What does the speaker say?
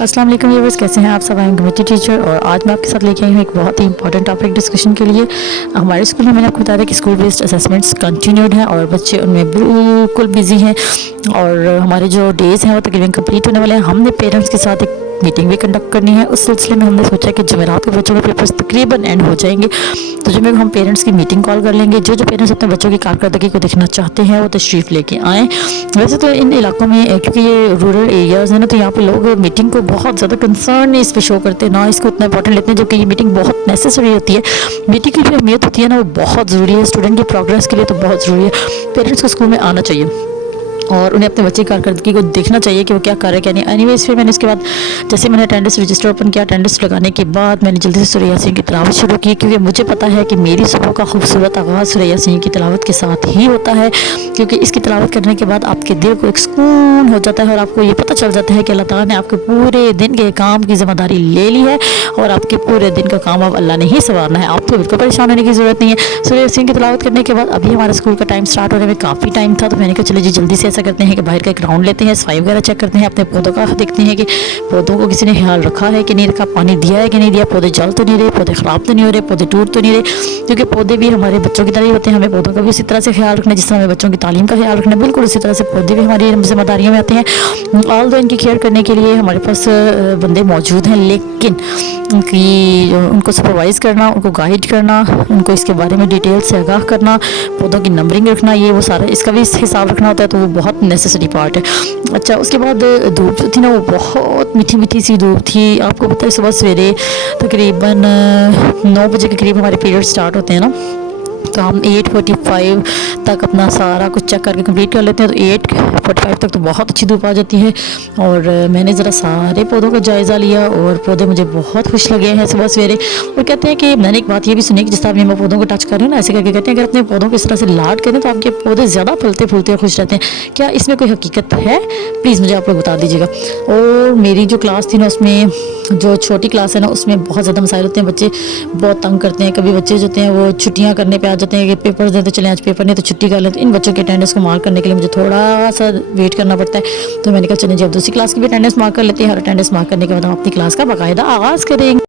السلام علیکم ویورز، کیسے ہیں آپ سب؟ آئی کمیٹی ٹیچر، اور آج میں آپ کے ساتھ لے کے آئی ہوں ایک بہت ہی امپورٹنٹ ٹاپک ڈسکشن کے لیے۔ ہمارے اسکول میں نے آپ کو بتایا کہ اسکول بیسڈ اسیسمنٹس کنٹینیوڈ ہیں اور بچے ان میں بالکل بزی ہیں، اور ہمارے جو ڈیز ہیں وہ تقریباً کمپلیٹ ہونے والے ہیں۔ ہم نے پیرنٹس کے ساتھ ایک میٹنگ بھی کنڈکٹ کرنی ہے، اس سلسلے میں ہم نے سوچا کہ جمعرات کے بچوں کے پیپرز تقریباً اینڈ ہو جائیں گے، تو جب ہم پیرنٹس کی میٹنگ کال کر لیں گے۔ جو پیرنٹس اپنے بچوں کی کارکردگی کو دیکھنا چاہتے ہیں وہ تشریف لے کے آئیں۔ ویسے تو ان علاقوں میں کیونکہ یہ رورل ایریاز ہیں نا، تو یہاں پہ لوگ میٹنگ کو بہت زیادہ کنسرن اس پہ شو کرتے ہیں، نہ اس کو اتنا امپورٹنٹ لیتے ہیں، جبکہ یہ میٹنگ بہت نیسیسری ہوتی ہے۔ میٹنگ کی جو اہمیت ہوتی ہے نا، وہ بہت ضروری ہے، اسٹوڈنٹ کی پروگرس کے لیے تو بہت ضروری ہے۔ پیرنٹس کو اسکول میں آنا چاہیے اور انہیں اپنے بچے کی کارکردگی کو دیکھنا چاہیے کہ وہ کیا کر رہے ہیں کیا نہیں۔ اینی ویز پھر میں نے اس کے بعد جیسے میں نے اٹینڈنس رجسٹر اوپن کیا، اٹینڈنس لگانے کے بعد میں نے جلدی سے سورہ یاسین کی تلاوت شروع کی، کیونکہ مجھے پتا ہے کہ میری صبح کا خوبصورت آغاز سورہ یاسین کی تلاوت کے ساتھ ہی ہوتا ہے، کیونکہ اس کی تلاوت کرنے کے بعد آپ کے دل کو ایک سکون ہو جاتا ہے، اور آپ کو یہ پتہ چل جاتا ہے کہ اللہ تعالیٰ نے آپ کے پورے دن کے کام کی ذمہ داری لے لی ہے، اور آپ کے پورے دن کا کام اب اللہ نے ہی سنوارنا ہے، آپ کو بالکل پریشان ہونے کی ضرورت نہیں ہے۔ سورہ یاسین کی تلاوت کرنے کے بعد ابھی ہمارا اسکول کا ٹائم سٹارٹ ہونے میں کافی ٹائم تھا، تو میں نے کہا چلے جی جلدی سے ایسا کرتے ہیں کہ باہر کا ایک راؤنڈ لیتے ہیں، صفائی وغیرہ چیک کرتے ہیں، اپنے پودوں کا دیکھتے ہیں کہ پودوں کو کسی نے خیال رکھا ہے کہ نہیں رکھا، پانی دیا ہے کہ نہیں دیا، پودے جل تو نہیں رہے، پودے خراب تو نہیں ہو رہے، پودے ٹوٹ تو نہیں رہے، کیونکہ پودے بھی ہمارے بچوں کی طرح ہی ہوتے ہیں، ہمیں پودوں کا بھی اسی طرح سے خیال رکھنا ہے جس طرح ہمیں بچوں کی تعلیم کا خیال رکھنا ہے، بالکل اسی طرح سے پودے بھی ہماری ذمہ داریوں میں آتے ہیں۔ آل دو ان کی کیئر کرنے کے لیے ہمارے پاس بندے موجود ہیں، لیکن ان کو سپروائز کرنا، ان کو گائیڈ کرنا، ان کو اس کے بارے میں ڈیٹیل سے آگاہ کرنا، پودوں کی نمبرنگ رکھنا، یہ وہ سارا اس کا بھی حساب رکھنا ہوتا ہے، تو وہ بہت نیسیسری پارٹ ہے۔ اچھا، اس کے بعد دھوپ جو تھی نا، وہ بہت میٹھی میٹھی سی دھوپ تھی۔ آپ کو پتہ ہے صبح سویرے تقریباً 9 بجے کے قریب ہمارے پیریڈ سٹارٹ ہوتے ہیں نا، تو ہم 8:45 تک اپنا سارا کچھ چیک کر کے کمپلیٹ کر لیتے ہیں، تو 8:45 تک تو بہت اچھی دھوپ آ جاتی ہے، اور میں نے ذرا سارے پودوں کا جائزہ لیا، اور پودے مجھے بہت خوش لگے ہیں صبح سویرے۔ اور کہتے ہیں کہ میں نے ایک بات یہ بھی سنی کہ جس طرح میں پودوں کو ٹچ کر رہی ہوں نا، ایسے کر کے کہتے ہیں اگر اپنے پودوں کو اس طرح سے لاڈ کریں تو آپ کے پودے زیادہ پھلتے پھولتے اور خوش رہتے ہیں۔ کیا اس میں کوئی حقیقت ہے؟ پلیز مجھے آپ لوگ بتا دیجیے گا۔ اور میری جو کلاس تھی نا، اس میں جو چھوٹی کلاس ہے نا، اس میں بہت زیادہ مسائل ہوتے ہیں، بچے بہت تنگ کرتے ہیں۔ کبھی بچے جو ہوتے ہیں وہ چھٹیاں کرنے پہ آ جاتے ہیں کہ پیپر دیتے چلیں، آج پیپر نہیں تو چھٹی کر لیں، تو ان بچوں کے اٹینڈنس کو مارک کرنے کے لیے مجھے تھوڑا سا ویٹ کرنا پڑتا ہے، تو میں نے کہا چلیں جی اب دوسری کلاس کی بھی اٹینڈنس مارک کر لیتے ہیں، اور اٹینڈنس مارک کرنے کے بعد ہم اپنی کلاس کا باقاعدہ آغاز کریں گے۔